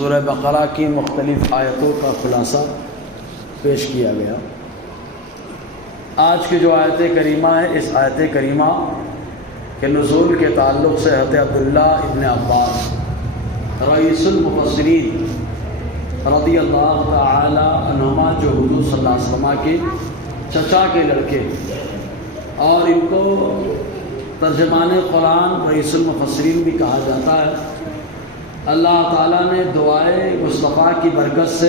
سورہ بقرہ کی مختلف آیتوں کا خلاصہ پیش کیا گیا۔ آج کی جو آیت کریمہ ہے، اس آیت کریمہ کے نزول کے تعلق سے حضرت عبداللہ ابن عباس رئیس المفسرین رضی اللہ تعالی عنہما، جو حضور صلی اللہ علیہ وسلم کے چچا کے لڑکے اور ان کو ترجمان قرآن رئیس المفسرین بھی کہا جاتا ہے، اللہ تعالیٰ نے دعائے مصطفیٰ کی برکت سے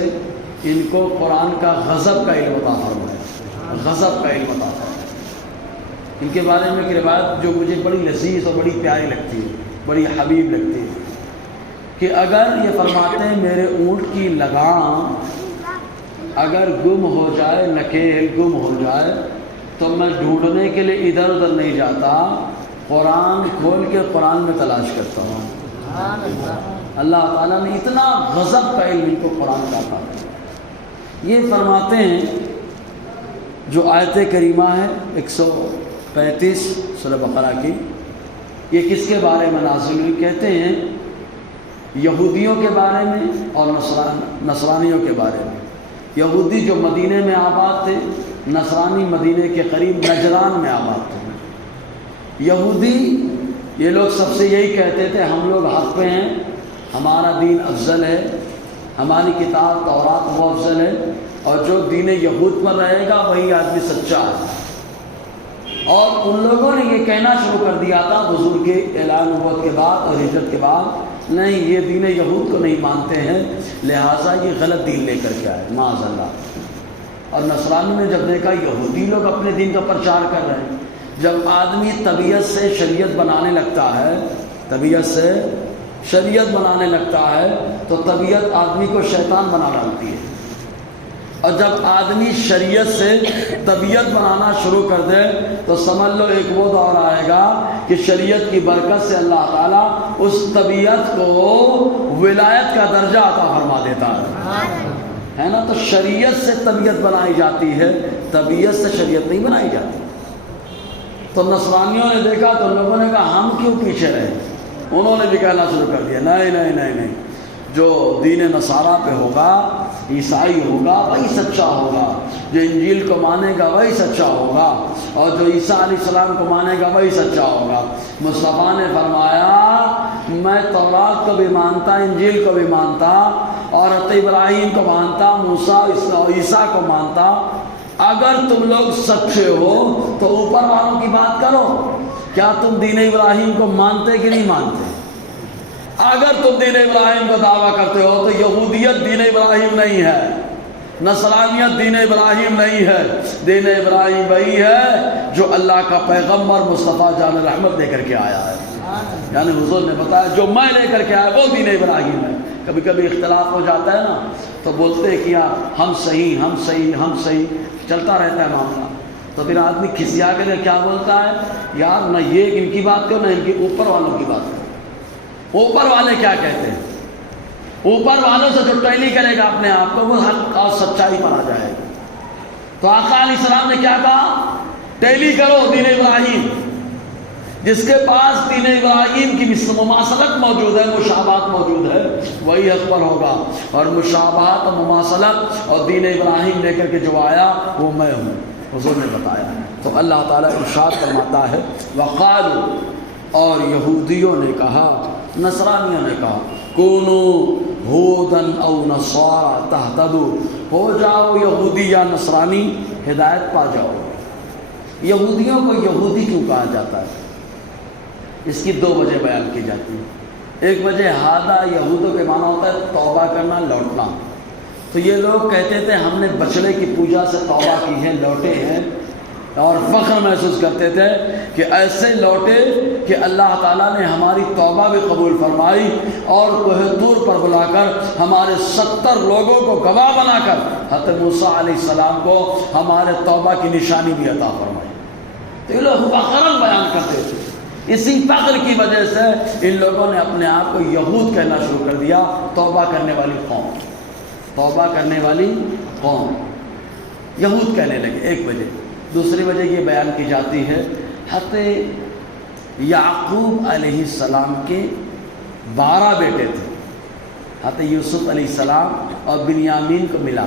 ان کو قرآن کا غضب کا علم عطا فرمایا، غضب کا علم عطا فرمایا۔ ان کے بارے میں ایک روایت جو مجھے بڑی لذیذ اور بڑی پیاری لگتی ہے، بڑی حبیب لگتی ہے، کہ اگر یہ فرماتے ہیں میرے اونٹ کی لگام اگر گم ہو جائے، نکیل گم ہو جائے، تو میں ڈھونڈنے کے لیے ادھر ادھر نہیں جاتا، قرآن کھول کے قرآن میں تلاش کرتا ہوں۔ اللہ تعالیٰ نے اتنا غضب کا علم ان کو قرآن کا عطا کیا۔ یہ فرماتے ہیں جو آیت کریمہ ہے 135 سورہ بقرہ کی، یہ کس کے بارے میں نازل ہوئی؟ کہتے ہیں یہودیوں کے بارے میں اور نصرانیوں کے بارے میں۔ یہودی جو مدینے میں آباد تھے، نصرانی مدینے کے قریب نجران میں آباد تھے۔ یہودی یہ لوگ سب سے یہی کہتے تھے ہم لوگ حق پہ ہیں، ہمارا دین افضل ہے، ہماری کتاب تورات وہ افضل ہے، اور جو دین یہود پر رہے گا وہی آدمی سچا ہے۔ اور ان لوگوں نے یہ کہنا شروع کر دیا تھا حضور کے اعلان نبوت کے بعد اور ہجرت کے بعد، نہیں یہ دین یہود کو نہیں مانتے ہیں، لہٰذا یہ غلط دین لے کر کے آئے، معاذ اللہ۔ اور نصرانی نے جب دیکھا یہودی لوگ اپنے دین کا پرچار کر رہے ہیں، جب آدمی طبیعت سے شریعت بنانے لگتا ہے، طبیعت سے شریعت بنانے لگتا ہے تو طبیعت آدمی کو شیطان بنا ڈالتی ہے، اور جب آدمی شریعت سے طبیعت بنانا شروع کر دے تو سمجھ لو ایک وہ دور آئے گا کہ شریعت کی برکت سے اللہ تعالیٰ اس طبیعت کو ولایت کا درجہ عطا فرما دیتا ہے نا۔ تو شریعت سے طبیعت بنائی جاتی ہے، طبیعت سے شریعت نہیں بنائی جاتی۔ تو نصرانیوں نے دیکھا تو لوگوں نے کہا ہم کیوں پیچھے رہے، انہوں نے بھی کہنا شروع کر دیا نہیں نہیں نہیں نہیں، جو دین نصارہ پہ ہوگا، عیسائی ہوگا وہی سچا ہوگا، جو انجیل کو مانے گا وہی سچا ہوگا، اور جو عیسیٰ علیہ السلام کو مانے گا وہی سچا ہوگا۔ مصطفیٰ نے فرمایا میں تورات کو بھی مانتا، انجیل کو بھی مانتا، اور حضرت ابراہیم کو مانتا، موسیٰ اور عیسیٰ کو مانتا۔ اگر تم لوگ سچے ہو تو اوپر والوں کی بات کرو، کیا تم دین ابراہیم کو مانتے کہ نہیں مانتے؟ اگر تم دین ابراہیم کو دعویٰ کرتے ہو تو یہودیت دین ابراہیم نہیں ہے، نصرانیت دین ابراہیم نہیں ہے، دین ابراہیم وہی ہے جو اللہ کا پیغمبر مصطفیٰ جان رحمت لے کر کے آیا ہے۔ یعنی حضور نے بتایا جو میں لے کر کے آیا وہ دین ابراہیم ہے۔ کبھی کبھی اختلاف ہو جاتا ہے نا تو بولتے ہیں کہ ہم صحیح ہم صحیح ہم صحیح، چلتا رہتا ہے معاملہ، تو پھر آدمی کھسیا کے لیے کیا بولتا ہے، یار نہ یہ ان کی بات کرو نہ ان کی، اوپر والوں کی بات کرو۔ اوپر والے کیا کہتے ہیں؟ اوپر والوں سے جو ٹیلی کرے گا اپنے آپ کو وہ حق اور سچائی پر آ جائے گا۔ تو آقا علیہ السلام نے کیا کہا، ٹیلی کرو دین ابراہیم، جس کے پاس دین ابراہیم کی مماثلت موجود ہے، مشابہت موجود ہے، وہی حق پر ہوگا۔ اور مشابہت اور مماثلت اور دین ابراہیم لے کر کے جو آیا وہ میں ہوں، حضور نے بتایا۔ تو اللہ تعالیٰ ارشاد فرماتا ہے وقالوا، اور یہودیوں نے کہا، نصرانیوں نے کہا، کونو ہودن او نصارا تہتدو، ہو جاؤ یہودی یا نصرانی، ہدایت پا جاؤ۔ یہودیوں کو یہودی کیوں کہا جاتا ہے؟ اس کی دو وجہ بیان کی جاتی ہے۔ ایک وجہ ہادہ یہودوں کے معنی ہوتا ہے توبہ کرنا، لوٹنا۔ تو یہ لوگ کہتے تھے ہم نے بچڑے کی پوجا سے توبہ کی ہے، لوٹے ہیں، اور فخر محسوس کرتے تھے کہ ایسے لوٹے کہ اللہ تعالیٰ نے ہماری توبہ بھی قبول فرمائی، اور کوہ طور پر بلا کر ہمارے 70 لوگوں کو گواہ بنا کر حضرت موسیٰ علیہ السلام کو ہمارے توبہ کی نشانی بھی عطا فرمائی۔ تو یہ لوگ فخراً بیان کرتے تھے۔ اسی فخر کی وجہ سے ان لوگوں نے اپنے آپ کو یہود کہنا شروع کر دیا، توبہ کرنے والی قوم، توبہ کرنے والی قوم، یہود کہنے لگے۔ ایک وجہ۔ دوسری وجہ یہ بیان کی جاتی ہے حضرت یعقوب علیہ السلام کے 12 بیٹے تھے، حضرت یوسف علیہ السلام اور بنیامین کو ملا.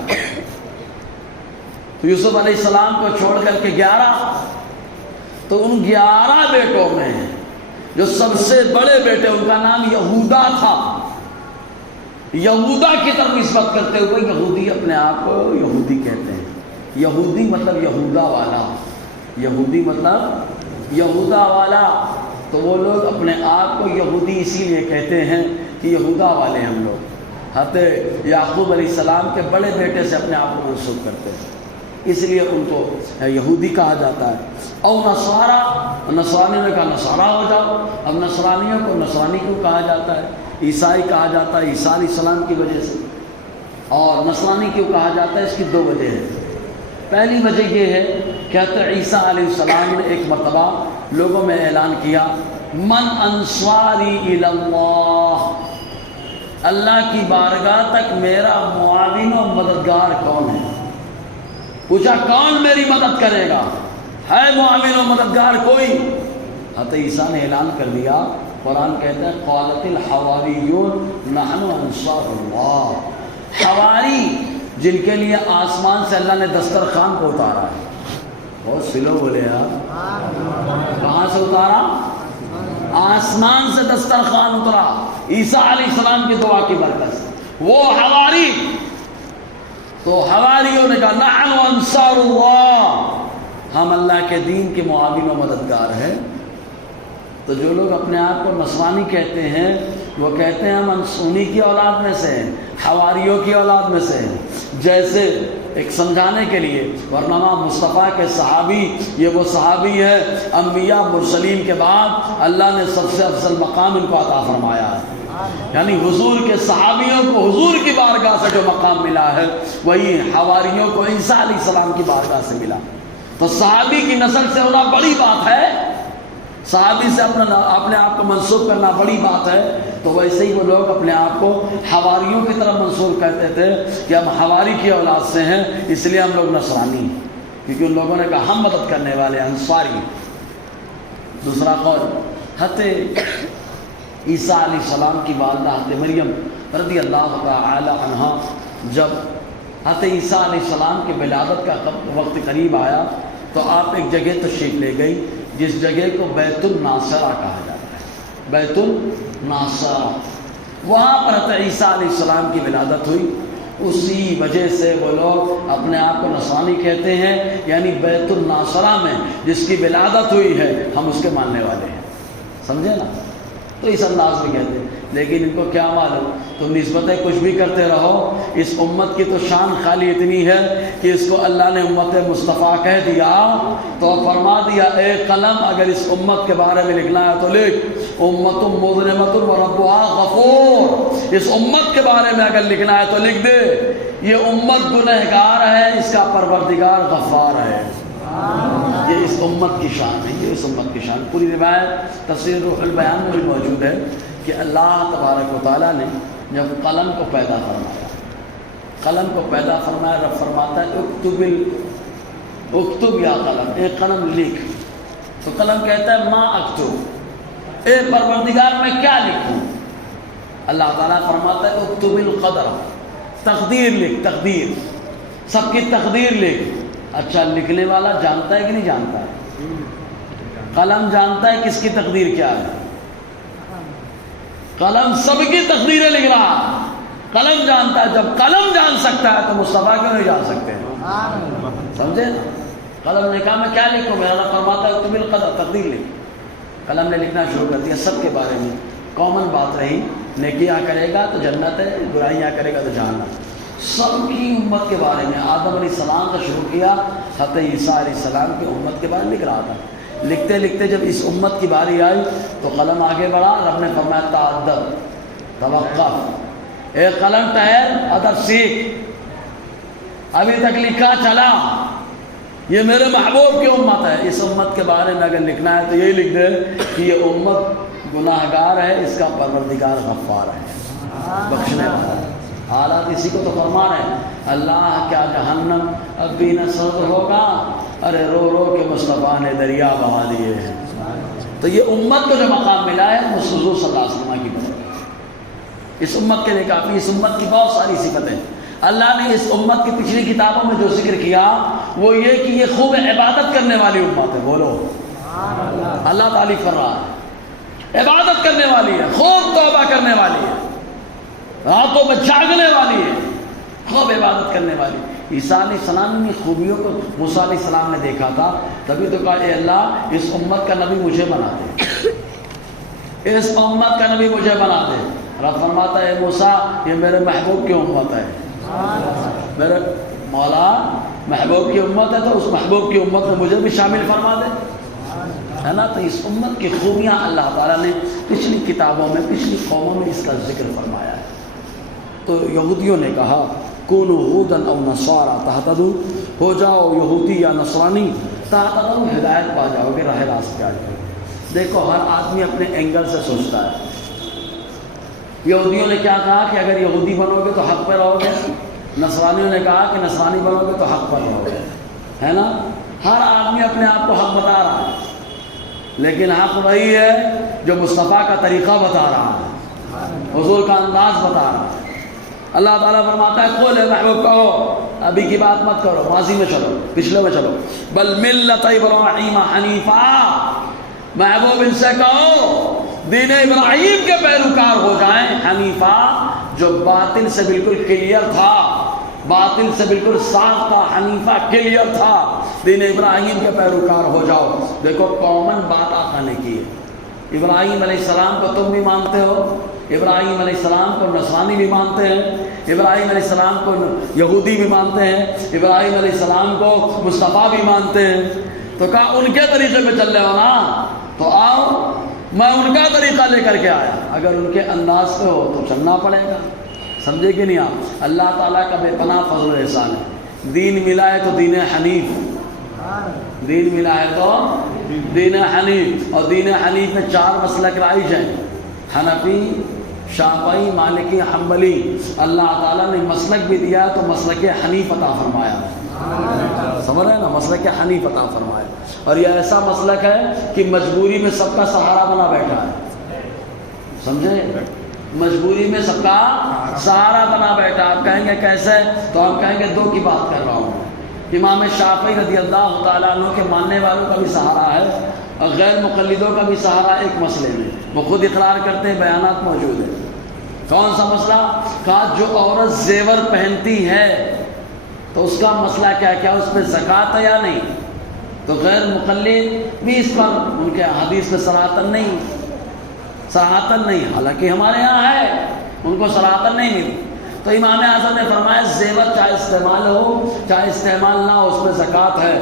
تو یوسف علیہ السلام کو چھوڑ کر کے 11، تو ان 11 بیٹوں میں جو سب سے بڑے بیٹے ان کا نام یہودا تھا. یہودا کی طرف نسبت کرتے ہوئے یہودی اپنے آپ کو یہودی کہتے ہیں. یہودی مطلب یہودا والا، یہودی مطلب یہودا والا. تو وہ لوگ اپنے آپ کو یہودی اسی لیے کہتے ہیں کہ یہودا والے ہم لوگ. حضرت یعقوب علیہ السلام کے بڑے بیٹے سے اپنے آپ کو منسوب کرتے ہیں، اس لیے ان کو یہودی کہا جاتا ہے. اور نصارا، نصرانیوں نے کہا نصارا ہو جاؤ. اب نصرانیوں کو نصرانی کیوں کہا جاتا ہے؟ عیسائی کہا جاتا ہے عیسیٰ علیہ السلام کی وجہ سے. اور نصرانی کیوں کہا جاتا ہے؟ اس کی 2 وجہ ہیں. پہلی وجہ یہ ہے کہ حضرت عیسیٰ علیہ السلام نے ایک مرتبہ لوگوں میں اعلان کیا من انصاری الی اللہ، اللہ کی بارگاہ تک میرا معاون و مددگار کون ہے؟ پوچھا کون میری مدد کرے گا؟ ہے معاون و مددگار کوئی؟ حضرت عیسیٰ نے اعلان کر دیا. قرآن کہتا ہے قالت الحواریون نحن انصار اللہ. حواری جن کے لیے آسمان سے اللہ نے دسترخوان کو اتارا ہے. بہت سلو بولے یار. کہاں سے اتارا؟ آسمان سے دسترخوان اترا عیسیٰ علیہ السلام کی دعا کی برکت سے. وہ حواری، تو حواریوں نے کہا نحن انصار اللہ، ہم اللہ کے دین کے معاون و مددگار ہیں. تو جو لوگ اپنے آپ کو نصرانی کہتے ہیں وہ کہتے ہیں ہم انسونی کی اولاد میں سے ہیں، حواریوں کی اولاد میں سے ہیں. جیسے ایک سمجھانے کے لیے، ورنہ مصطفیٰ کے صحابی، یہ وہ صحابی ہے انبیاء مرسلین کے بعد اللہ نے سب سے افضل مقام ان کو عطا فرمایا ہے. یعنی حضور کے صحابیوں کو حضور کی بارگاہ سے جو مقام ملا ہے وہی حواریوں کو عیسیٰ علیہ السلام کی بارگاہ سے ملا. تو صحابی کی نسل سے ہونا بڑی بات ہے، صحابی سے اپنے آپ کو منسوب کرنا بڑی بات ہے. تو ویسے ہی وہ لوگ اپنے آپ کو حواریوں کی طرف منسوب کرتے تھے کہ ہم حواری کی اولاد سے ہیں، اس لیے ہم لوگ نصرانی ہیں، کیونکہ ان لوگوں نے کہا ہم مدد کرنے والے انصاری. دوسرا قول، حضرت عیسیٰ علیہ السلام کی والدہ حضرت مریم رضی اللہ تعالی عنہا، جب حضرت عیسیٰ علیہ السلام کے ولادت کا وقت قریب آیا تو آپ ایک جگہ تشریف لے گئی جس جگہ کو بیت الناصرہ کہا جاتا ہے. بیت الناصرہ، وہاں پر حضرت عیسیٰ علیہ السلام کی ولادت ہوئی. اسی وجہ سے وہ لوگ اپنے آپ کو نصرانی کہتے ہیں، یعنی بیت الناصرہ میں جس کی ولادت ہوئی ہے ہم اس کے ماننے والے ہیں. سمجھے نا؟ تو اس انداز میں کہتے ہیں. لیکن ان کو کیا معلوم، تو نسبتیں کچھ بھی کرتے رہو. اس امت کی تو شان خالی اتنی ہے کہ اس کو اللہ نے امت مصطفیٰ کہہ دیا تو فرما دیا اے قلم اگر اس امت کے بارے میں لکھنا ہے تو لکھ امت مظلمۃ وربها غفور. اس امت کے بارے میں اگر لکھنا ہے تو لکھ دے یہ امت گنہگار ہے، اس کا پروردگار غفار ہے. یہ اس امت کی شان ہے، یہ اس امت کی شان. پوری روایت تفسیر روح البیان میں بھی موجود ہے کہ اللہ تبارک و تعالیٰ نے جب قلم کو پیدا فرمایا، قلم کو پیدا فرمایا، رب فرماتا ہے اکتب یا قلم، اے قلم لکھ. تو قلم کہتا ہے ما اکتب، اے پروردگار میں کیا لکھوں؟ اللہ تعالیٰ فرماتا ہے اکتب القدر، تقدیر لکھ، تقدیر، سب کی تقدیر لکھ. اچھا لکھنے والا جانتا ہے کہ نہیں جانتا ہے؟ قلم جانتا ہے کس کی تقدیر کیا ہے؟ قلم سب کی تقدیریں لکھ رہا ہے، قلم جانتا ہے. جب قلم جان سکتا ہے تو مصطفیٰ کیوں نہیں جان سکتے؟ سمجھے نا؟ قلم نے کہا میں کیا لکھوں؟ میرا رب فرماتا ہے تم القدر، تقدیر لکھ. قلم نے لکھنا شروع کر دیا. سب کے بارے میں کامن بات رہی، نیکیاں کرے گا تو جنت ہے، برائیاں کرے گا تو جہنم. سب کی امت کے بارے میں آدم علیہ السلام کا شروع کیا، حضرت عیسیٰ علیہ السلام کی امت کے بارے میں لکھ رہا تھا. لکھتے لکھتے جب اس امت کی باری آئی تو قلم آگے بڑھا. رب نے فرمایا تعدب، توقف، اے قلم ٹھہر، ادب سیکھ، ابھی تک لکھا چلا، یہ میرے محبوب کی امت ہے. اس امت کے بارے میں اگر لکھنا ہے تو یہی لکھ دے کہ یہ امت گناہ گار ہے، اس کا پروردگار غفار ہے، بخشنے والا ہے. حالات اسی کو تو فرما رہے ہیں اللہ کیا جہنم اب بھی نہ سرد ہوگا، ارے رو رو کے مصطفیٰ نے دریا بہا دیے ہیں. تو یہ امت کو جو مقام ملا ہے وہ حضور صلی اللہ علیہ وسلم کی بات. اس امت کے لیے کافی. اس امت کی بہت ساری صفتیں اللہ نے اس امت کی پچھلی کتابوں میں جو ذکر کیا وہ یہ کہ یہ خوب عبادت کرنے والی امت ہے. بولو اللہ تعریف کر رہا ہے. عبادت کرنے والی ہے, خوب توبہ کرنے والی ہے, راتوں میں جاگنے والی ہے, خوب عبادت کرنے والی. عیسیٰ علیہ السلام نے خوبیوں کو موسیٰ علیہ السلام نے دیکھا تھا, تبھی تو کہا اے اللہ اس امت کا نبی مجھے بنا دے, اس امت کا نبی مجھے بنا دے. رب فرماتا ہے موسیٰ یہ میرے محبوب کی امت ہے, میرے مولا محبوب کی امت ہے, تو اس محبوب کی امت میں مجھے بھی شامل فرما دے, ہے نا. تو اس امت کی خوبیاں اللہ تعالیٰ نے پچھلی کتابوں میں, پچھلی قوموں میں اس کا ذکر فرمایا ہے. تو یہودیوں نے کہا کونوا ہوداً او نصارا تہتدوا, ہو جاؤ یہودی یا نصرانی تہتدوا, ہدایت پا جاؤ گے, راہ راست پہ آ جاؤ گے. دیکھو ہر آدمی اپنے اینگل سے سوچتا ہے. یہودیوں نے کیا کہا کہ اگر یہودی بنو گے تو حق پہ رہو گے, نصرانیوں نے کہا کہ نصرانی بنو گے تو حق پر رہو گے, ہے نا. ہر آدمی اپنے آپ کو حق بتا رہا ہے, لیکن حق وہی ہے جو مصطفیٰ کا طریقہ بتا رہا ہے, حضور کا انداز بتا رہا ہے. اللہ تعالیٰ فرماتا ہے قول محبوب کہو, ابھی کی بات مت کرو, ماضی میں چلو, پچھلے میں چلو. بل ملت ابراہیم حنیفا, محبوب ان سے کہو دین ابراہیم کے پیروکار ہو جائیں. حنیفا جو باطل سے بالکل کلیئر تھا, باطل سے بالکل صاف تھا, حنیفہ کلیئر تھا, دین ابراہیم کے پیروکار ہو جاؤ. دیکھو کامن بات آقا نے کی ہے. ابراہیم علیہ السلام کو تم بھی مانتے ہو, ابراہیم علیہ السلام کو نصرانی بھی مانتے ہیں, ابراہیم علیہ السلام کو یہودی بھی مانتے ہیں, ابراہیم علیہ السلام کو مصطفیٰ بھی مانتے ہیں. تو کہا ان کے طریقے پہ چل رہے ہو نا, تو آؤ میں ان کا طریقہ لے کر کے آیا. اگر ان کے انداز پہ ہو تو چلنا پڑے گا, سمجھے کہ نہیں آپ. اللہ تعالیٰ کا بے پناہ فضل و احسان ہے. دین ملا ہے تو دین حنیف, دین ملا ہے تو دین حنیف. اور دین حنیف میں 4 مسلک رائج ہیں, حنفی, شافعی, مالکی, حنبلی. اللہ تعالیٰ نے مسلک بھی دیا تو مسلک حنیف عطا فرمایا, سمجھ رہے ہیں نا, مسلک حنیف عطا فرمایا. اور یہ ایسا مسلک ہے کہ مجبوری میں سب کا سہارا بنا بیٹھا ہے, سمجھے, مجبوری میں سب کا سہارا بنا بیٹھا. آپ کہیں گے کیسے, تو ہم کہیں گے 2 کی بات کر رہا ہوں. امام شافعی رضی اللہ تعالیٰ عنہ کے ماننے والوں کا بھی سہارا ہے اور غیر مقلدوں کا بھی سہارا ایک مسئلے میں. وہ خود اقرار کرتے ہیں, بیانات موجود ہیں. کون سا مسئلہ؟ کہا جو عورت زیور پہنتی ہے تو اس کا مسئلہ کیا, کیا اس پہ زکوٰۃ ہے یا نہیں. تو غیر مقلد بھی اس پر, ان کے حدیث میں صراحتاً نہیں, صراحتاً نہیں, حالانکہ ہمارے یہاں ہے, ان کو صراحتاً نہیں ملی. تو امام اعظم نے فرمایا زیور چاہے استعمال ہو چاہے استعمال نہ ہو, اس پہ زکوٰۃ ہے.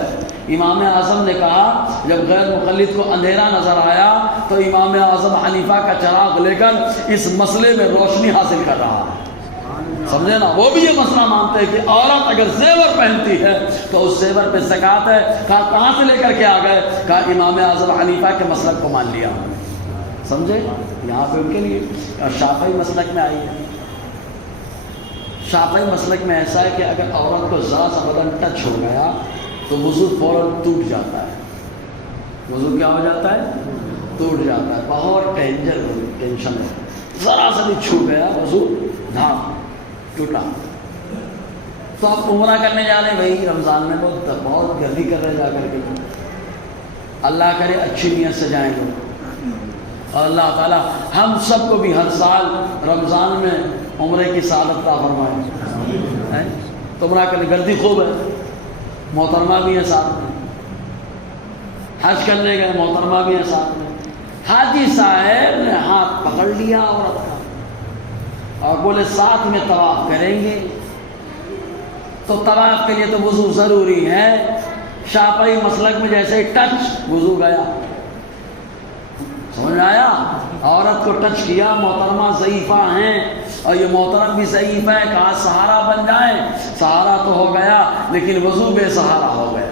امام اعظم نے کہا جب غیر مقلد کو اندھیرا نظر آیا تو امام اعظم حنیفہ کا چراغ لے کر اس مسئلے میں روشنی حاصل کر رہا ہے, سمجھے نا. وہ بھی یہ مسئلہ مانتے ہیں کہ عورت اگر زیور پہنتی ہے تو اس زیور پہ زکوٰۃ ہے. کہا کہاں سے لے کر کے آ گئے, کہا امام اعظم حنیفہ کے مسلک کو مان لیا, سمجھے. یہاں پہ ان کے لیے شافعی مسلک میں آئی ہے. شافعی مسلک میں ایسا ہے کہ اگر عورت کو ذرا سا بدن ٹچ ہو گیا تو وضو فوراً ٹوٹ جاتا ہے. وضو کیا ہو جاتا ہے, ٹوٹ جاتا ہے. بہت ٹینشن ہے, ذرا سا بھی چھو گیا وضو دھام ٹوٹا. تو آپ عمرہ کرنے جا رہے ہیں, بھائی رمضان میں بہت گردی کر رہے جا کر کے, اللہ کرے اچھی نیت سے جائیں گے. اور اللہ تعالیٰ ہم سب کو بھی ہر سال رمضان میں عمرے کی سعادت عطا فرمائے. تو عمرہ کرنے گردی خوب ہے, محترمہ بھی ہے ساتھ میں, حج کرنے گئے محترمہ بھی ہے ساتھ میں. حاجی صاحب نے ہاتھ پکڑ لیا عورت کا اور بولے ساتھ میں طواف کریں گے. تو طواف کے لیے تو وضو ضروری ہے. شافعی مسلک میں جیسے ٹچ وضو گیا, سمجھ آیا. عورت کو ٹچ کیا, محترمہ ضعیفہ ہیں اور یہ محترم بھی ضعیف ہے, کہا سہارا بن جائیں. سہارا تو ہو گیا لیکن وضو بے سہارا ہو گیا,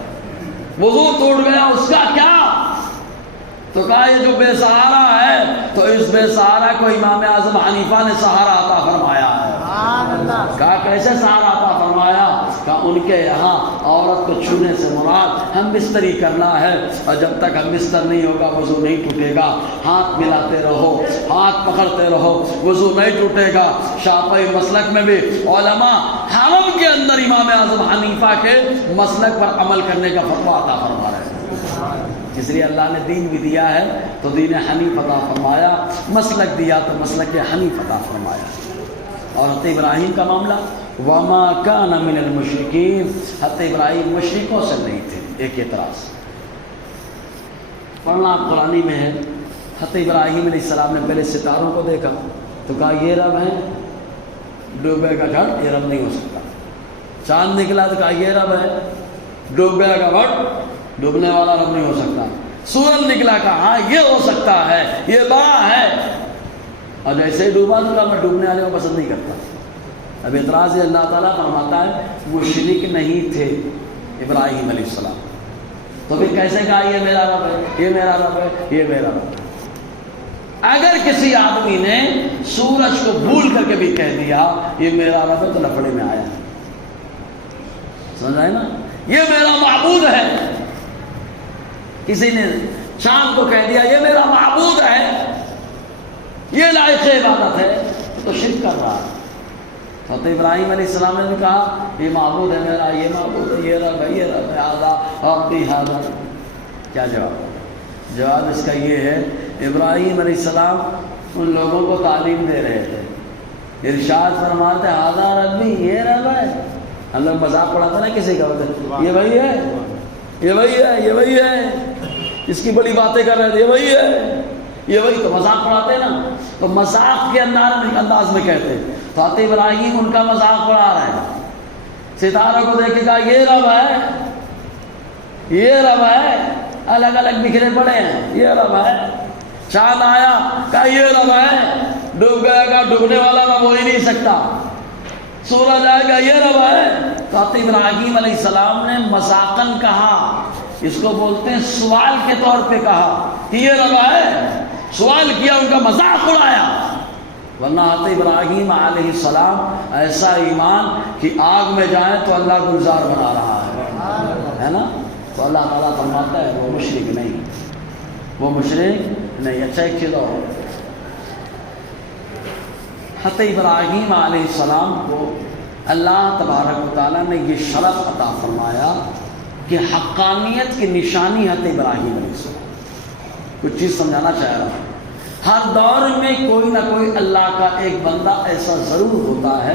وضو ٹوٹ گیا, اس کا کیا. تو کہا یہ جو بے سہارا ہے تو اس بے سہارا کو امام اعظم حنیفہ نے سہارا عطا فرمایا ہے. کہا کیسے سہارا عطا فرمایا, کہا ان کے یہاں عورت کو چھونے سے مراد ہم بستری کرنا ہے، اور جب تک ہم بستر نہیں ہوگا وضو نہیں ٹوٹے گا۔ ہاتھ ملاتے رہو، ہاتھ پکڑتے رہو، وضو نہیں ٹوٹے گا۔ شافعی مسلک میں بھی علماء حرم کے اندر امام اعظم حنیفہ کے مسلک پر عمل کرنے کا فتویٰ عطا فرما رہے ہیں۔ اس لیے اللہ نے دین بھی دیا ہے تو دین حنیف عطا فرمایا، مسلک دیا تو مسلک حنیف عطا فرمایا۔ اور حضرت ابراہیم کا معاملہ وما کان من المشرکین، حضرت ابراہیم مشرکوں سے نہیں تھے۔ ایک اعتراض پڑھنا قرآن میں ہے، حضرت ابراہیم علیہ السلام نے پہلے ستاروں کو دیکھا تو کہا یہ رب ہے، ڈوبے کا گھر یہ رب نہیں ہو سکتا۔ چاند نکلا تو کہا یہ رب ہے، ڈوبے کا گھر ڈوبنے والا رب نہیں ہو سکتا۔ سورج نکلا کہا ہاں یہ ہو سکتا ہے، یہ بڑا ہے، اور جیسے ہی ڈوبا تو میں ڈوبنے والے کو پسند نہیں کرتا۔ اب اعتراض ہے، اللہ تعالیٰ فرماتا ہے وہ شرک نہیں تھے ابراہیم علیہ السلام، تو پھر کیسے کہا یہ میرا رب ہے، یہ میرا رب ہے، یہ میرا رب ہے؟ اگر کسی آدمی نے سورج کو بھول کر کے بھی کہہ دیا یہ میرا رب ہے تو لفڑے میں آیا، سمجھ آئے نا؟ یہ میرا معبود ہے۔ کسی نے چاند کو کہہ دیا یہ میرا معبود ہے، یہ لائق عبادت ہے، تو شرک کر رہا ہے۔ حضرت ابراہیم علیہ السلام نے بھی کہا یہ معبود ہے میرا، یہ معبود ہے، یہ رب ہے، یہ رب ہے، آدھا ربی ہذا۔ کیا جواب؟ جواب اس کا یہ ہے، ابراہیم علیہ السلام ان لوگوں کو تعلیم دے رہے تھے، ارشاد فرماتے ہذا ربی، یہ رب ہے۔ ہم لوگ مذاق اڑاتے نا کسی کا، یہ وہی ہے، یہ وہی ہے، یہ وہی ہے، اس کی بڑی باتیں کر رہے تھے، یہ وہی ہے، یہ وہی، تو مذاق اڑاتے نا، تو مذاق کے انداز میں کہتے۔ تو حضرت ابراہیم ان کا مذاق اڑا رہے ہیں، ستاروں کو دیکھ کے کہا یہ رب ہے، یہ رب ہے، الگ الگ بکھرے پڑے ہیں، یہ رب ہے۔ چاند آیا کہا یہ رب ہے، ڈوب گیا کہا ڈوبنے والا رب ہو ہی نہیں سکتا۔ سورج آئے گا یہ رب ہے۔ تو حضرت ابراہیم علیہ السلام نے مذاقاً کہا، اس کو بولتے ہیں سوال کے طور پہ کہا کہ یہ رب ہے، سوال کیا، ان کا مذاق اڑایا۔ ورنہ حضرت ابراہیم علیہ السلام ایسا ایمان کہ آگ میں جائیں تو اللہ گلزار بنا رہا ہے نا، تو اللہ تعالیٰ فرماتا ہے وہ مشرک نہیں، وہ مشرک نہیں۔ اچھا ایک چیز اور، حضرت ابراہیم علیہ السلام کو اللہ تبارک و تعالیٰ نے یہ شرف عطا فرمایا کہ حقانیت کی نشانی حضرت ابراہیم علیہ السلام۔ کچھ چیز سمجھانا چاہ رہا ہوں، ہر دور میں کوئی نہ کوئی اللہ کا ایک بندہ ایسا ضرور ہوتا ہے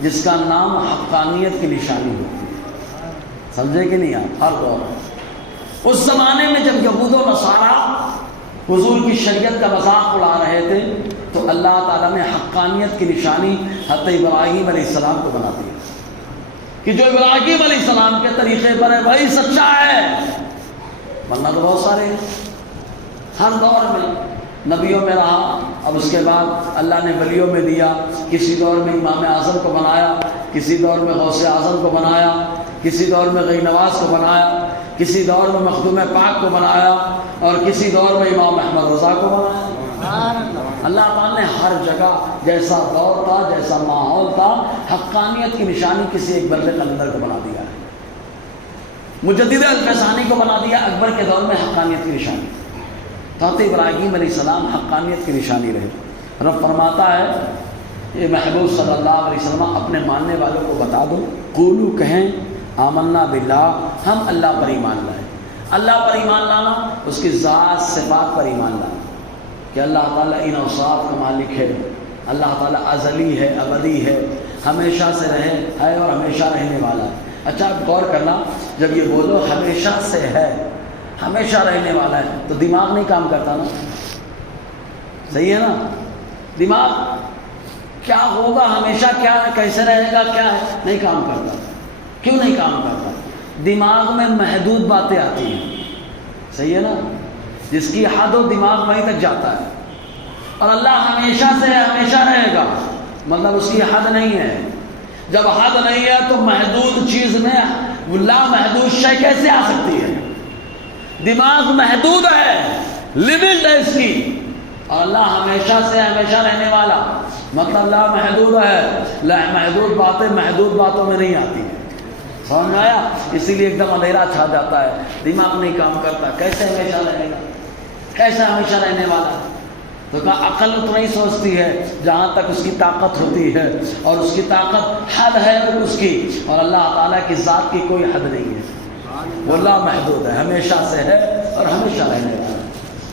جس کا نام حقانیت کی نشانی ہوتی ہے، سمجھے کہ نہیں آپ؟ ہر دور۔ اس زمانے میں جب یہود و نصارہ حضور کی شریعت کا مذاق اڑا رہے تھے تو اللہ تعالیٰ نے حقانیت کی نشانی حضرت ابراہیم علیہ السلام کو بنا دیا کہ جو ابراہیم علیہ السلام کے طریقے پر ہے وہی سچا ہے، ورنہ تو بہت سارے ہر دور میں نبیوں میں رہا، اب اس کے بعد اللہ نے ولیوں میں دیا، کسی دور میں امام اعظم کو بنایا، کسی دور میں غوث اعظم کو بنایا، کسی دور میں غی نواز کو بنایا، کسی دور میں مخدوم پاک کو بنایا، اور کسی دور میں امام احمد رضا کو بنایا۔ اللہ تعالیٰ نے ہر جگہ جیسا دور تھا، جیسا ماحول تھا، حقانیت کی نشانی کسی ایک بندے قلندر کو بنا دیا ہے۔ مجدد الفسانی کو بنا دیا اکبر کے دور میں حقانیت کی نشانی۔ حضرت ابراہیم علیہ السلام حقانیت کی نشانی رہے۔ رب فرماتا ہے یہ محبوب صلی اللہ علیہ وسلم اپنے ماننے والوں کو بتا دو، قولو کہیں آمنا باللہ، ہم اللہ پر ایمان لائے۔ اللہ پر ایمان لانا اس کی ذات صفات پر ایمان لانا کہ اللہ تعالیٰ ان اوصاف کا مالک ہے، اللہ تعالیٰ ازلی ہے، ابدی ہے، ہمیشہ سے رہے ہے اور ہمیشہ رہنے والا ہے۔ اچھا غور کرنا، جب یہ بولو ہمیشہ سے ہے، ہمیشہ رہنے والا ہے، تو دماغ نہیں کام کرتا نا، صحیح ہے نا؟ دماغ کیا ہوگا، ہمیشہ کیا ہے، کیسے رہے گا، کیا ہے، نہیں کام کرتا۔ کیوں نہیں کام کرتا؟ دماغ میں محدود باتیں آتی ہیں، صحیح ہے نا؟ جس کی حد و دماغ وہیں تک جاتا ہے، اور اللہ ہمیشہ سے ہے، ہمیشہ رہے گا، مطلب اس کی حد نہیں ہے۔ جب حد نہیں ہے تو محدود چیز میں لامحدود شے کیسے آ سکتی ہے؟ دماغ محدود ہے، لمٹ ہے اس کی، اور اللہ ہمیشہ سے ہمیشہ رہنے والا، مطلب لامحدود ہے، محدود باتیں محدود باتوں میں نہیں آتی ہیں۔ سمجھ میں آیا؟ اسی لیے ایک دم اندھیرا چھا جاتا ہے، دماغ نہیں کام کرتا، کیسے ہمیشہ رہے گا، کیسے ہمیشہ رہنے والا ہے؟ تو کہا عقل تو نہیں سوچتی ہے جہاں تک اس کی طاقت ہوتی ہے، اور اس کی طاقت حد ہے اس کی، اور اللہ تعالیٰ کی ذات کی کوئی حد نہیں ہے، وہ لا محدود ہے، ہمیشہ سے ہے اور ہمیشہ رہنے والا ہے۔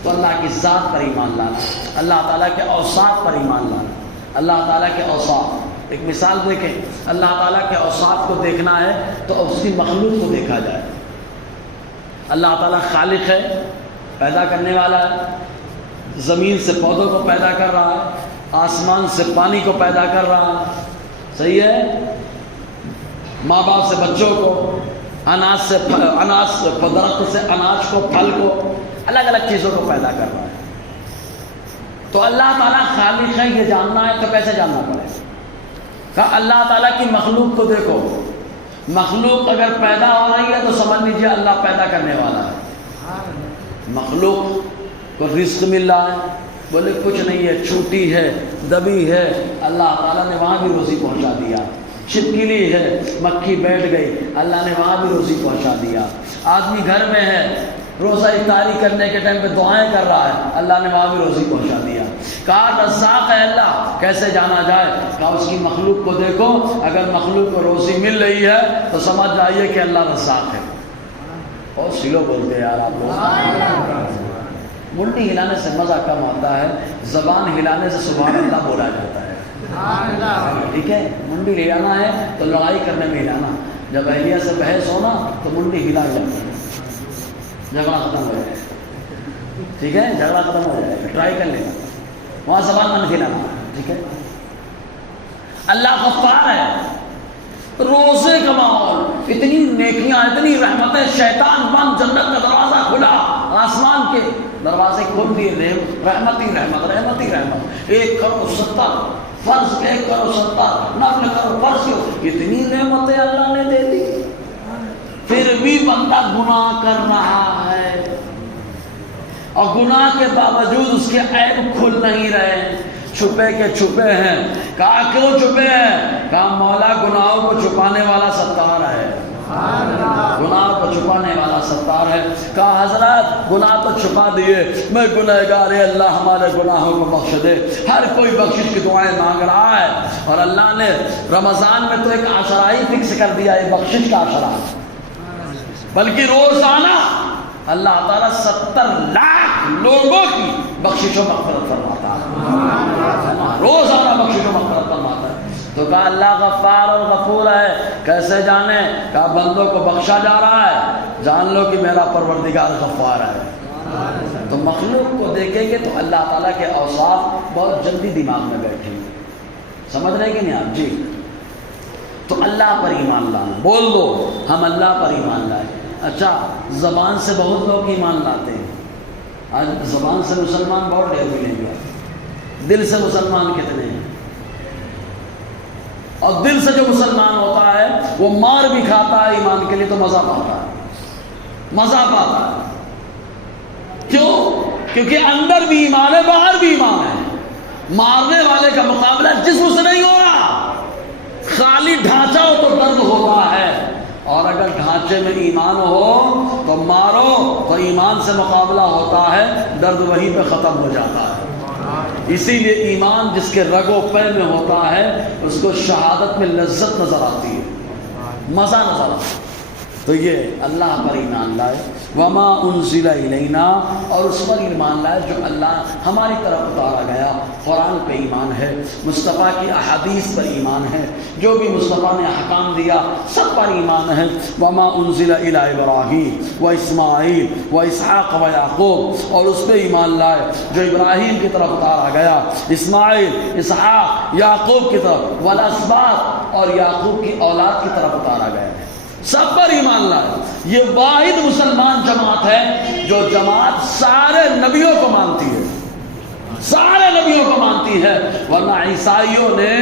تو اللہ کی ذات پر ایمان لانا، اللہ تعالیٰ کے اوصاف پر ایمان لانا، اللہ تعالیٰ کے اوصاف، ایک مثال دیکھیں، اللہ تعالیٰ کے اوصاف کو دیکھنا ہے تو اس کی مخلوق کو دیکھا جائے۔ اللہ تعالیٰ خالق ہے، پیدا کرنے والا ہے، زمین سے پودوں کو پیدا کر رہا ہے، آسمان سے پانی کو پیدا کر رہا ہے، صحیح ہے، ماں باپ سے بچوں کو، اناج سے درخت سے اناج کو، پھل کو، الگ الگ چیزوں کو پیدا کر رہا ہے۔ تو اللہ تعالیٰ خالق ہے، یہ جاننا ہے تو کیسے جاننا پڑے گا؟ کہ اللہ تعالیٰ کی مخلوق کو دیکھو، مخلوق اگر پیدا ہو رہی ہے تو سمجھ لیجیے اللہ پیدا کرنے والا ہے۔ مخلوق کو رزق مل رہا ہے، بولے کچھ نہیں ہے، چھوٹی ہے، دبی ہے، اللہ تعالیٰ نے وہاں بھی روزی پہنچا دیا۔ چھپکلی ہے، مکھی بیٹھ گئی، اللہ نے وہاں بھی روزی پہنچا دیا۔ آدمی گھر میں ہے، روزہ افطاری کرنے کے ٹائم پہ دعائیں کر رہا ہے، اللہ نے وہاں بھی روزی پہنچا دیا۔ کہا رزاق ہے اللہ، کیسے جانا جائے؟ کہا اس کی مخلوق کو دیکھو، اگر مخلوق کو روزی مل رہی ہے تو سمجھ جائیے کہ اللہ رزاق ہے۔ اور سلو بولتے یار آپ لوگ، منڈی ہلانے سے مزہ کم آتا ہے، زبان ہلانے سے سبحان اللہ بولا جاتا ہے، ٹھیک ہے؟ منڈی ہلانا ہے تو لڑائی کرنے میں ہلانا، جب اہلیہ سے بحث ہونا تو منڈی ہلا جانا، جھگڑا ختم ہو جائے، ٹھیک ہے؟ جھگڑا ختم ہو جائے، ٹرائی کر لینا، وہاں زبان من کھلانا، ٹھیک ہے؟ اللہ غفار ہے، روزے کا ماحول، اتنی نیکیاں، اتنی رحمتیں، شیطان بند، جنت کا دروازہ کھلا، آسمان کے دروازے کھول دیے، رحمت ہی رحمت، رحمت ہی رحمت، 1 کروڑ 70 فرض، 1 کروڑ 70 نفل کرو، فرض کیوں، اتنی نعمتیں اللہ نے دے دی، پھر بھی بندہ گناہ کر رہا ہے، اور گناہ کے باوجود اس کے عیب کھل نہیں رہے، چھپے کے چھپے ہیں۔ کہا کیوں چھپے ہیں؟ کہا مولا گناہوں کو چھپانے والا ستار ہے، گناہ کو چھپانے والا ستار ہے۔ کہا حضرت گناہ تو چھپا دیے، میں گنہگار ہے، اللہ ہمارے گناہوں کو بخش دے۔ ہر کوئی بخشش کی دعائیں مانگ رہا ہے، اور اللہ نے رمضان میں تو ایک عشرہ ہی فکس کر دیا ہے، بخشش کا عشرہ، بلکہ روزانہ اللہ تعالیٰ 70 لاکھ لوگوں کی بخشش و مغفرت فرماتا ہے، روزانہ بخشش و مغفرت فرماتا ہے۔ تو کہا اللہ غفار اور غفور ہے، کیسے جانے؟ کہا بندوں کو بخشا جا رہا ہے، جان لو کہ میرا پروردگار غفار ہے۔ تو مخلوق کو دیکھیں گے تو اللہ تعالیٰ کے اوصاف بہت جلدی دماغ میں بیٹھیں گے، سمجھ رہے کہ نہیں آپ؟ جی، تو اللہ پر ایمان لانا، بول دو ہم اللہ پر ایمان لائیں۔ اچھا، زبان سے بہت لوگ ایمان لاتے ہیں، آج زبان سے مسلمان بہت ڈھیر ملیں گے، دل سے مسلمان کتنے ہیں؟ اور دل سے جو مسلمان ہوتا ہے وہ مار بھی کھاتا ہے ایمان کے لیے تو مزہ پاتا ہے، مزہ پاتا ہے۔ کیوں؟ کیونکہ اندر بھی ایمان ہے، باہر بھی ایمان ہے۔ مارنے والے کا مقابلہ جسم سے نہیں ہو رہا، خالی ڈھانچہ ہو تو درد ہوتا ہے، اور اگر ڈھانچے میں ایمان ہو تو مارو تو ایمان سے مقابلہ ہوتا ہے، درد وہیں پہ ختم ہو جاتا ہے۔ اسی لیے ایمان جس کے رگ و پے میں ہوتا ہے اس کو شہادت میں لذت نظر آتی ہے، مزہ نظر آتا ہے۔ تو یہ اللہ پر ایمان لائے، وما انزل الینا، اور اس پر ایمان لائے جو اللہ ہماری طرف اتارا گیا، قرآن پہ ایمان ہے، مصطفیٰ کی احادیث پر ایمان ہے، جو بھی مصطفیٰ نے احکام دیا سب پر ایمان ہے۔ وما انزل الی ابراہیم و اسماعیل و اسحاق و یعقوب، اور اس پہ ایمان لائے جو ابراہیم کی طرف اتارا گیا، اسماعیل، اسحاق، یعقوب کی طرف، والاسباط، اور یعقوب کی اولاد کی طرف اتارا گیا، سب پر ایمان لائے۔ یہ واحد مسلمان جماعت ہے جو جماعت سارے نبیوں کو مانتی ہے، سارے نبیوں کو مانتی ہے، ورنہ عیسائیوں نے،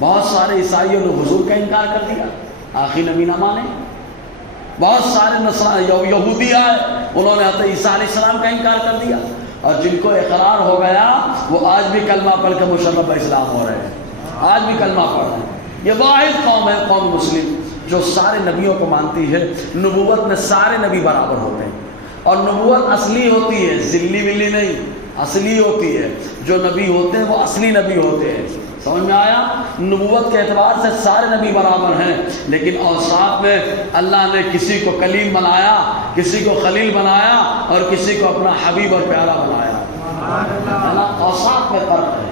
بہت سارے عیسائیوں نے حضور کا انکار کر دیا، آخری نبی نہ مانے۔ بہت سارے یہودی آئے، انہوں نے حضرت عیسیٰ علیہ السلام کا انکار کر دیا، اور جن کو اقرار ہو گیا وہ آج بھی کلمہ پڑھ کے مشرف اسلام ہو رہے ہیں، آج بھی کلمہ پڑھ رہے ہیں۔ یہ واحد قوم ہے، قوم مسلم۔ جو سارے نبیوں کو مانتی ہے، نبوت میں سارے نبی برابر ہوتے ہیں، اور نبوت اصلی ہوتی ہے، ذلی ولی نہیں، اصلی ہوتی ہے۔ جو نبی ہوتے ہیں وہ اصلی نبی ہوتے ہیں، سمجھ میں آیا؟ نبوت کے اعتبار سے سارے نبی برابر ہیں، لیکن اوصاف میں اللہ نے کسی کو کلیم بنایا، کسی کو خلیل بنایا، اور کسی کو اپنا حبیب اور پیارا بنایا، ہے نا؟ اوصاف میں فرق ہے۔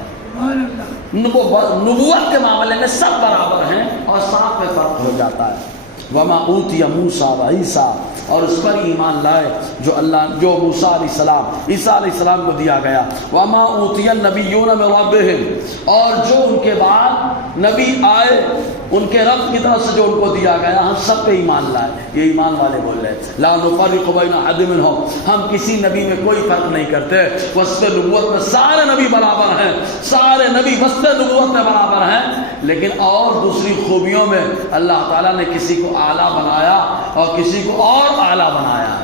نبوت کے معاملے میں سب برابر ہیں، اوصاف میں فرق ہو جاتا ہے۔ وما اوتی موسیٰ و عیسیٰ، اور اس پر ایمان لائے جو موسیٰ علیہ السلام، عیسیٰ علیہ السلام کو دیا گیا۔ وما اوتی النبیون من ربہم، اور جو ان کے بعد نبی آئے ان کے رب کی طرف سے جو ان کو دیا گیا، ہم سب پہ ایمان لائے۔ یہ ایمان والے بول رہے ہیں، لا نفرق بین احد منہم، ہم کسی نبی میں کوئی فرق نہیں کرتے۔ وصف نبوت میں سارے نبی برابر ہیں، سارے نبی وصف نبوت میں برابر ہیں، لیکن اور دوسری خوبیوں میں اللہ تعالیٰ نے کسی کو اعلیٰ بنایا اور کسی کو اور اعلیٰ بنایا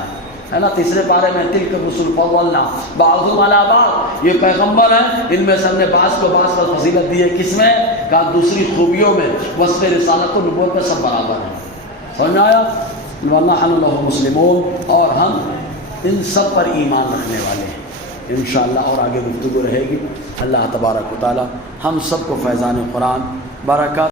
ہے نا؟ تیسرے پارے میں تلک الرسل فضلنا بعضهم علی بعض، یہ پیغمبر ہیں، ان میں سے ہم نے بعض کو بعض پر فضیلت دی ہے۔ کس میں؟ کہا دوسری خوبیوں میں، وصف رسالت و نبوت میں سب برابر ہیں۔ سمجھ میں آیا؟ ونحن له مسلمون، اور ہم ان سب پر ایمان رکھنے والے ہیں۔ انشاءاللہ اور آگے گفتگو رہے گی۔ اللہ تبارک و تعالی ہم سب کو فیضان قرآن برکات